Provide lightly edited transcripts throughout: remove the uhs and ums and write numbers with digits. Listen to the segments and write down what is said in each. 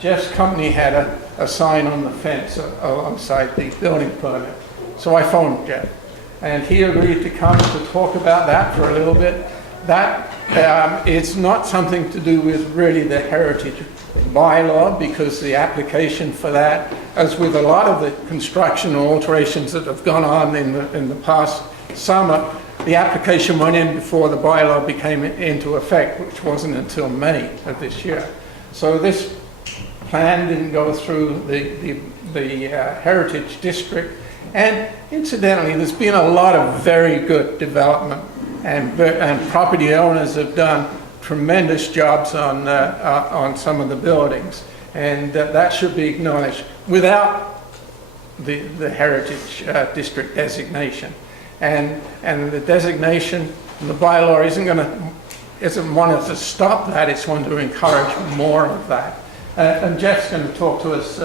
Jeff's company had a sign on the fence alongside the building permit. So I phoned Jeff, and he agreed to come to talk about that for a little bit. That it's not something to do with really the heritage bylaw, because the application for that, as with a lot of the construction or alterations that have gone on in the past summer, the application went in before the bylaw became into effect, which wasn't until May of this year. So this plan didn't go through the Heritage District. And incidentally, there's been a lot of very good development, and property owners have done tremendous jobs on some of the buildings, and that should be acknowledged without the Heritage District designation. And the designation, the bylaw isn't one to stop that, it's one to encourage more of that. And Jeff's going to talk to us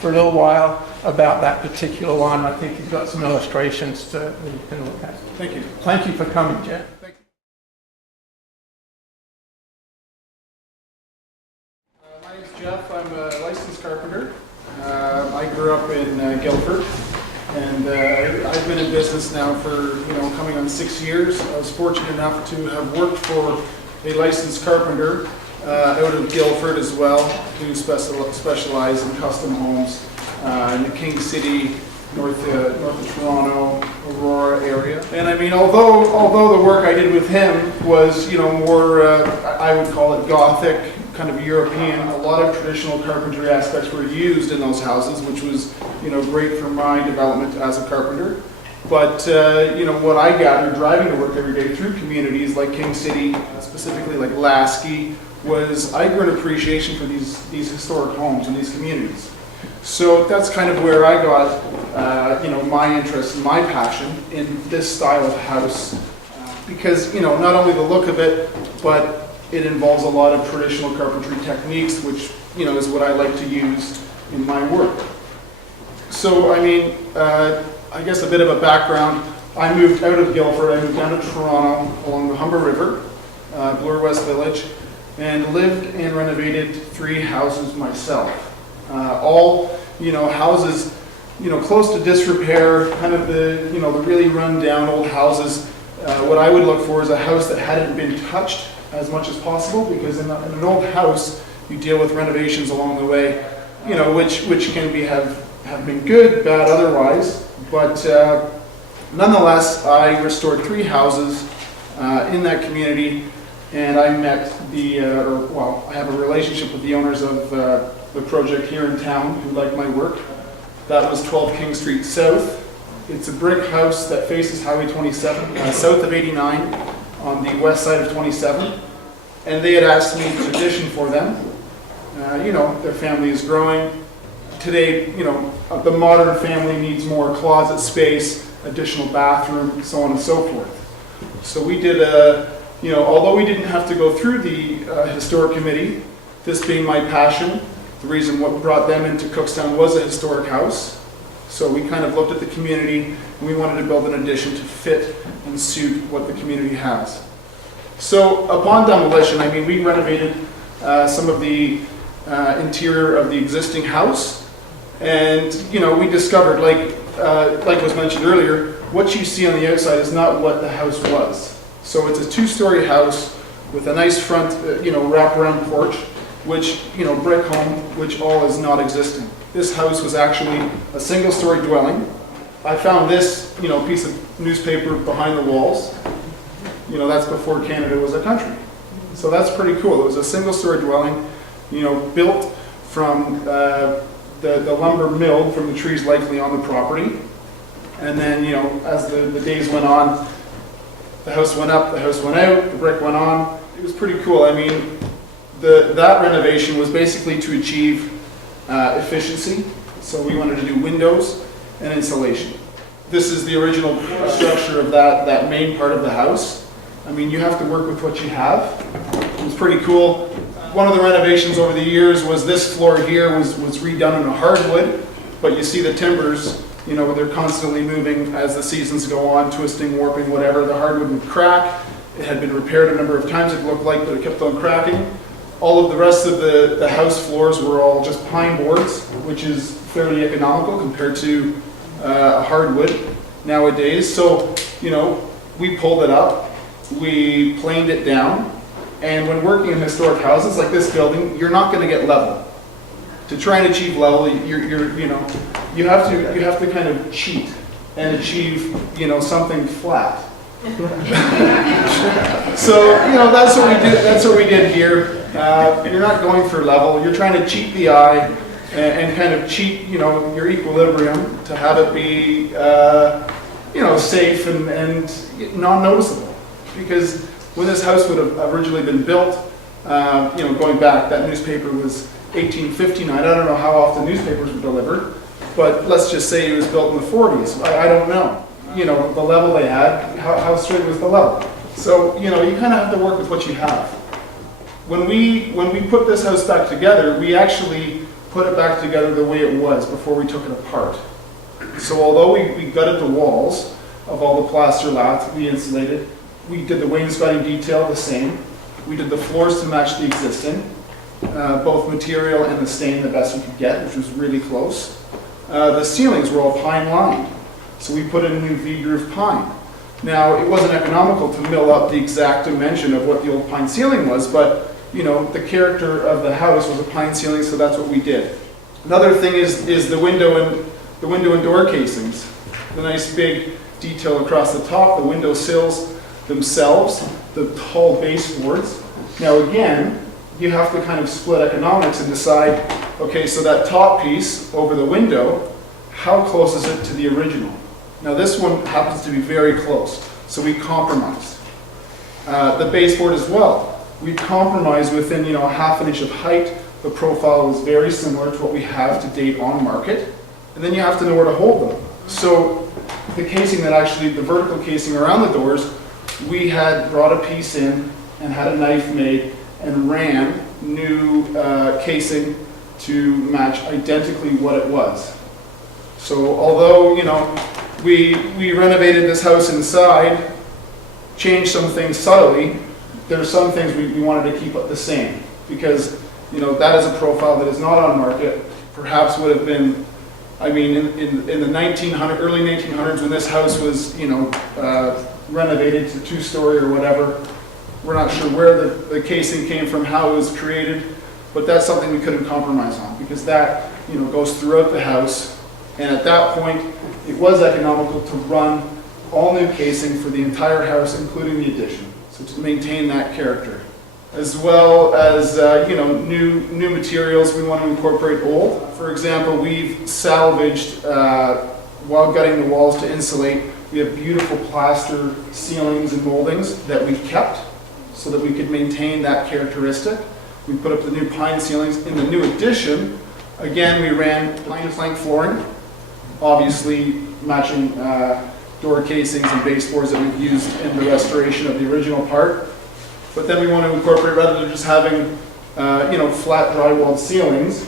for a little while about that particular one. I think he's got some illustrations that you can look at. Thank you. Thank you for coming, Jeff. Thank you. My name's Jeff. I'm a licensed carpenter. I grew up in Guildford, and I've been in business now for coming on 6 years. I was fortunate enough to have worked for a licensed carpenter out of Guildford as well, who specialize in custom homes in the King City, north of Toronto, Aurora area. And I mean, although the work I did with him was more, I would call it Gothic, kind of European, a lot of traditional carpentry aspects were used in those houses, which was great for my development as a carpenter. But what I gathered driving to work every day through communities like King City, specifically like Lasky, was I grew an appreciation for these historic homes and these communities. So that's kind of where I got my interest and my passion in this style of house, because not only the look of it, but it involves a lot of traditional carpentry techniques, which is what I like to use in my work. So I mean, I guess a bit of a background. I moved out of Guildford. I moved down to Toronto along the Humber River, Bloor West Village, and lived and renovated 3 houses myself. All houses close to disrepair, kind of the the really run down old houses. What I would look for is a house that hadn't been touched as much as possible, because in an old house you deal with renovations along the way, which can have been good, bad otherwise. But nonetheless, I restored 3 houses in that community, and I met I have a relationship with the owners of the project here in town who like my work. That was 12 King Street South. It's a brick house that faces Highway 27, south of 89, on the west side of 27. And they had asked me to addition for them. Their family is growing. Today, the modern family needs more closet space, additional bathroom, so on and so forth. So we did although we didn't have to go through the historic committee, this being my passion, the reason what brought them into Cookstown was a historic house. So we kind of looked at the community, and we wanted to build an addition to fit and suit what the community has. So upon demolition, I mean, we renovated some of the interior of the existing house, and we discovered, like was mentioned earlier, what you see on the outside is not what the house was. So it's a 2-story house with a nice front, wraparound porch, which, brick home, which all is not existing. This house was actually a single-story dwelling. I found this, piece of newspaper behind the walls. That's before Canada was a country. So that's pretty cool. It was a single-story dwelling, built from the lumber milled from the trees likely on the property. And then, as the days went on, the house went up, the house went out, the brick went on. It was pretty cool. I mean, that renovation was basically to achieve efficiency. So we wanted to do windows and insulation. This is the original structure of that main part of the house. I mean, you have to work with what you have. It was pretty cool. One of the renovations over the years was this floor here was redone in a hardwood, but you see the timbers, they're constantly moving as the seasons go on, twisting, warping, whatever. The hardwood would crack. It had been repaired a number of times, it looked like, but it kept on cracking. All of the rest of the house floors were all just pine boards, which is fairly economical compared to a hardwood nowadays. So, you know, we pulled it up, we planed it down, and when working in historic houses like this building, you're not going to get level. To try and achieve level, you have to kind of cheat and achieve, something flat. So, that's what we did. That's what we did here. You're not going for level. You're trying to cheat the eye and kind of cheat, your equilibrium to have it be, safe and non-noticeable. Because when this house would have originally been built, going back, that newspaper was 1859. I don't know how often newspapers were delivered, but let's just say it was built in the 40s. I don't know. The level they had, how straight was the level? So, you kind of have to work with what you have. When we put this house back together, we actually put it back together the way it was before we took it apart. So although we gutted the walls of all the plaster laths we insulated, we did the wainscoting detail the same. We did the floors to match the existing, both material and the stain the best we could get, which was really close. The ceilings were all pine lined, so we put in a new V-groove pine. Now, it wasn't economical to mill up the exact dimension of what the old pine ceiling was, but the character of the house was a pine ceiling, so that's what we did. Another thing is the window and door casings. The nice big detail across the top, the window sills themselves, the tall baseboards. Now again, you have to kind of split economics and decide, okay, so that top piece over the window, how close is it to the original? Now this one happens to be very close, so we compromised. The baseboard as well. We compromised within, half an inch of height. The profile was very similar to what we have to date on market. And then you have to know where to hold them. So the casing the vertical casing around the doors, we had brought a piece in and had a knife made and ran new casing to match identically what it was. So although, we renovated this house inside, changed some things subtly, there's some things we wanted to keep the same because, that is a profile that is not on market. Perhaps would have been, in the early 1900s when this house was, renovated to two-story or whatever. We're not sure where the casing came from, how it was created, but that's something we couldn't compromise on because that, goes throughout the house. And at that point, it was economical to run all new casing for the entire house, including the addition. So to maintain that character. As well as, new materials we want to incorporate old. For example, we've salvaged, while gutting the walls to insulate, we have beautiful plaster ceilings and moldings that we kept so that we could maintain that characteristic. We put up the new pine ceilings. In the new addition, again, we ran pine plank flooring, obviously matching door casings and baseboards that we've used in the restoration of the original part. But then we want to incorporate, rather than just having, flat drywalled ceilings,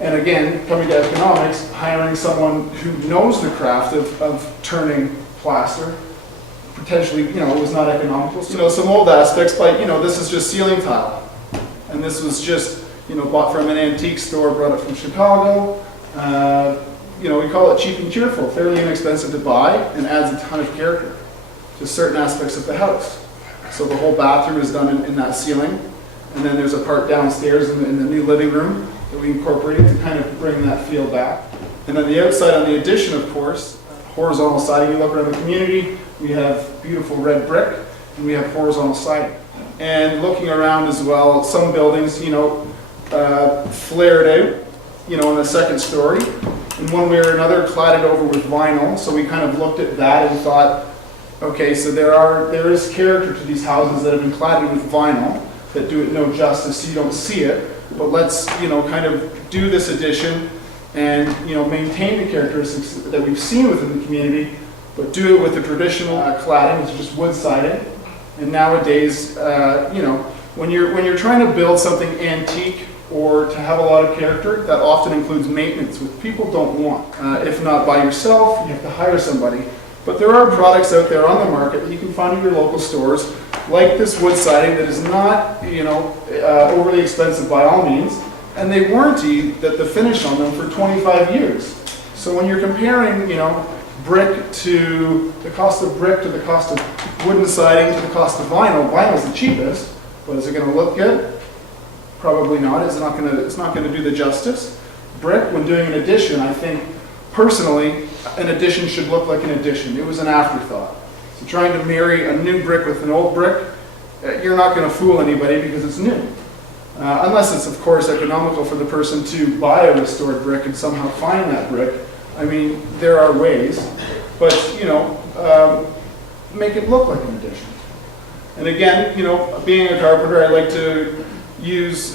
and again, coming to economics, hiring someone who knows the craft of turning plaster, potentially, it was not economical. Some old aspects, but, this is just ceiling tile. And this was just, bought from an antique store, brought it from Chicago. We call it cheap and cheerful, fairly inexpensive to buy, and adds a ton of character to certain aspects of the house. So the whole bathroom is done in that ceiling, and then there's a part downstairs in the new living room that we incorporated to kind of bring that feel back. And then the outside on the addition, of course, horizontal siding. You look around the community, we have beautiful red brick, and we have horizontal siding. And looking around as well, some buildings, flared out, in the second story. And one way or another, cladded over with vinyl. So we kind of looked at that and thought, okay, so there is character to these houses that have been cladded with vinyl that do it no justice, so you don't see it. But let's, kind of do this addition and, maintain the characteristics that we've seen within the community, but do it with the traditional cladding, which is just wood siding. And nowadays, when you're trying to build something antique or to have a lot of character, that often includes maintenance, which people don't want. If not by yourself, you have to hire somebody. But there are products out there on the market that you can find in your local stores like this wood siding that is not, overly expensive by all means, and they warranty that the finish on them for 25 years. So when you're comparing, brick to the cost of brick to the cost of wooden siding to the cost of vinyl, vinyl's the cheapest, but is it going to look good? Probably not. It's not going to do the justice. Brick, when doing an addition, I think personally, an addition should look like an addition. It was an afterthought. So trying to marry a new brick with an old brick, you're not going to fool anybody because it's new. Unless it's, of course, economical for the person to buy a restored brick and somehow find that brick. I mean, there are ways, but, make it look like an addition. And again, being a carpenter, I like to use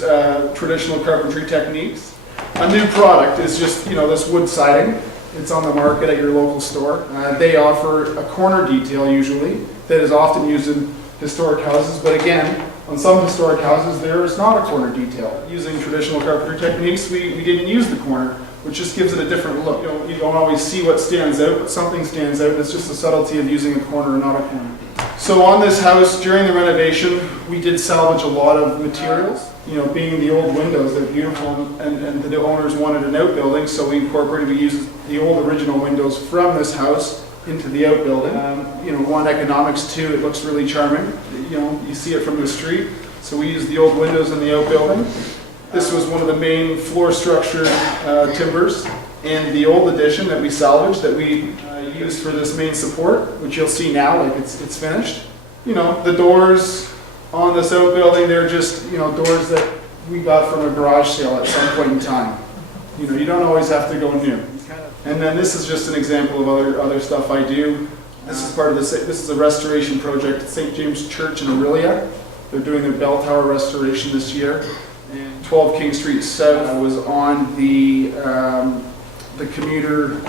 traditional carpentry techniques. A new product is just, this wood siding. It's on the market at your local store. They offer a corner detail usually that is often used in historic houses, but again, on some historic houses there is not a corner detail. Using traditional carpentry techniques, we didn't use the corner, which just gives it a different look. You don't always see what stands out, but something stands out. It's just the subtlety of using a corner or not a corner. So on this house, during the renovation, we did salvage a lot of materials. Being the old windows, they're beautiful, and the owners wanted an outbuilding, so we used the old original windows from this house into the outbuilding. One, economics, two, it looks really charming. You see it from the street, so we used the old windows in the outbuilding. This was one of the main floor structure timbers in the old addition that we salvaged, that we used for this main support, which you'll see now, like it's finished. The doors on this outbuilding, they're just, doors that we got from a garage sale at some point in time. You don't always have to go new. And then this is just an example of other stuff I do. This is part of this is a restoration project at St. James Church in Aurelia. They're doing their bell tower restoration this year. And 12 King Street South was on the commuter,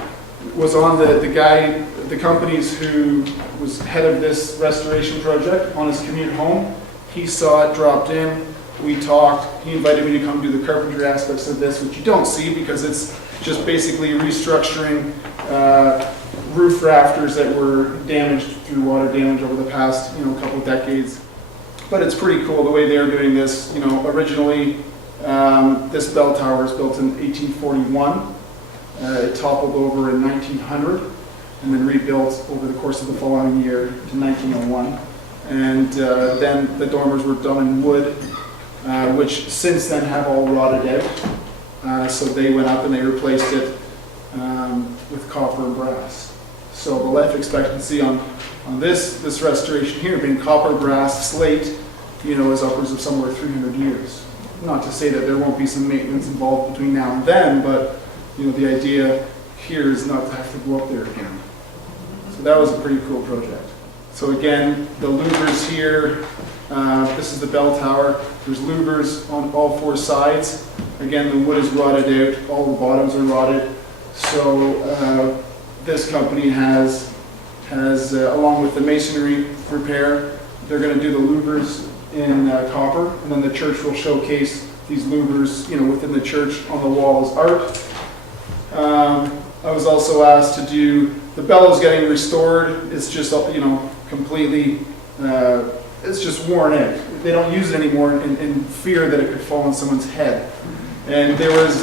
was on the companies who was head of this restoration project on his commute home. He saw it, dropped in, we talked, he invited me to come do the carpentry aspects of this, which you don't see because it's just basically restructuring roof rafters that were damaged through water damage over the past couple of decades. But it's pretty cool the way they're doing this. Originally this bell tower was built in 1841. It toppled over in 1900 and then rebuilt over the course of the following year to 1901. And then the dormers were done in wood, which since then have all rotted out. So they went up and they replaced it with copper and brass. So the life expectancy on this restoration here, being copper, brass, slate, is upwards of somewhere 300 years. Not to say that there won't be some maintenance involved between now and then, but the idea here is not to have to go up there again. So that was a pretty cool project. So again, the louvers here, this is the bell tower. There's louvers on all four sides. Again, the wood is rotted out, all the bottoms are rotted. So this company has along with the masonry repair, they're going to do the louvers in copper, and then the church will showcase these louvers, within the church on the wall as art. I was also asked to do, the bell is getting restored. It's just, completely, it's just worn out. They don't use it anymore in fear that it could fall on someone's head. And there was,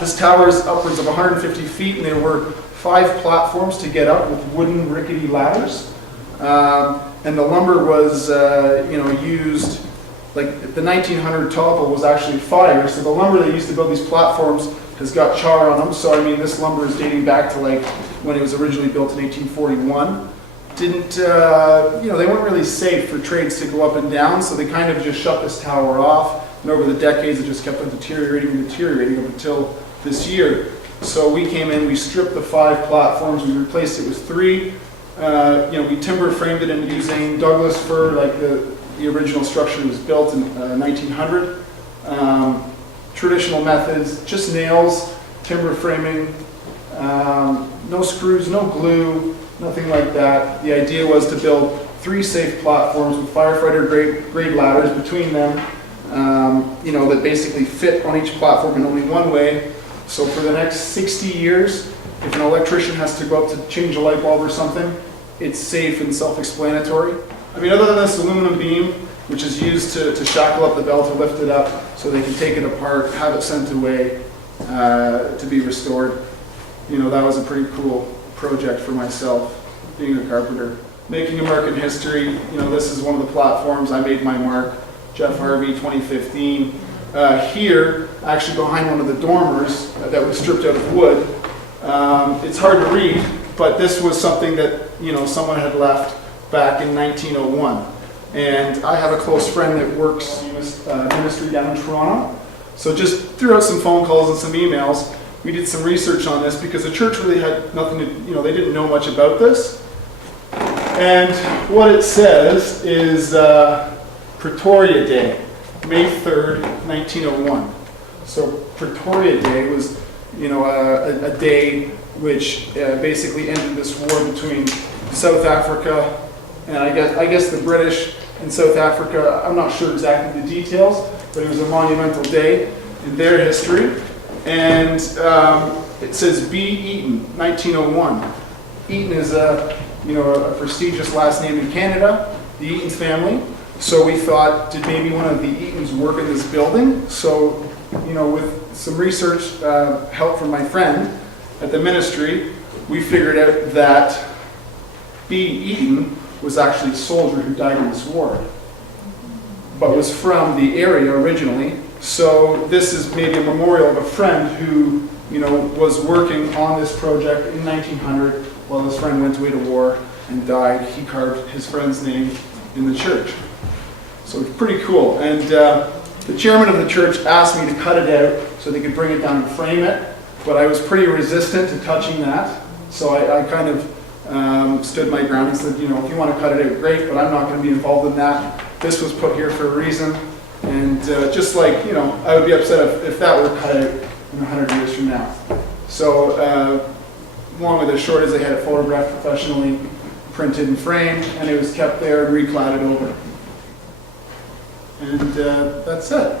this tower is upwards of 150 feet, and there were 5 platforms to get up with wooden rickety ladders. And the lumber was, used, like the 1900 topple was actually fire, so the lumber they used to build these platforms has got char on them. So this lumber is dating back to when it was originally built in 1841. They weren't really safe for trades to go up and down, so they kind of just shut this tower off. And over the decades, it just kept on deteriorating up until this year. So we came in, we stripped the 5 platforms, we replaced it with 3. We timber framed it in using Douglas fir, like the original structure was built in 1900. Traditional methods, just nails, timber framing, no screws, no glue, nothing like that. The idea was to build 3 safe platforms with firefighter grade ladders between them, that basically fit on each platform in only one way. So for the next 60 years, if an electrician has to go up to change a light bulb or something, it's safe and self-explanatory. I mean, other than this aluminum beam, which is used to shackle up the bell to lift it up so they can take it apart, have it sent away to be restored. You know, that was a pretty cool project for myself, being a carpenter. Making a mark in history, you know, this is one of the platforms I made my mark, Jeff Harvey, 2015. Here, actually behind one of the dormers that was stripped out of wood, it's hard to read, but this was something that, you know, someone had left back in 1901. And I have a close friend that works in this ministry down in Toronto. So just through out some phone calls and some emails, we did some research on this because the church really had nothing to, you know, they didn't know much about this. And what it says is Pretoria Day, May 3rd, 1901. So Pretoria Day was, you know, a day which basically ended this war between South Africa and I guess the British and South Africa. I'm not sure exactly the details, but it was a monumental day in their history. And it says B. Eaton, 1901. Eaton is a prestigious last name in Canada, the Eaton's family. So we thought, did maybe one of the Eatons work in this building? So, you know, with some research help from my friend at the ministry, we figured out that B. Eaton was actually a soldier who died in this war, but was from the area originally. So this is maybe a memorial of a friend who, you know, was working on this project in 1900 while his friend went away to war and died. He carved his friend's name in the church. So it's pretty cool. And the chairman of the church asked me to cut it out so they could bring it down and frame it, but I was pretty resistant to touching that. So I kind of stood my ground and said, you know, if you want to cut it out, great, but I'm not going to be involved in that. This was put here for a reason. And just like, you know, I would be upset if that were cut out in 100 years from now. So long with the short is they had it photographed professionally, printed and framed, and it was kept there and recladded over. And that's it.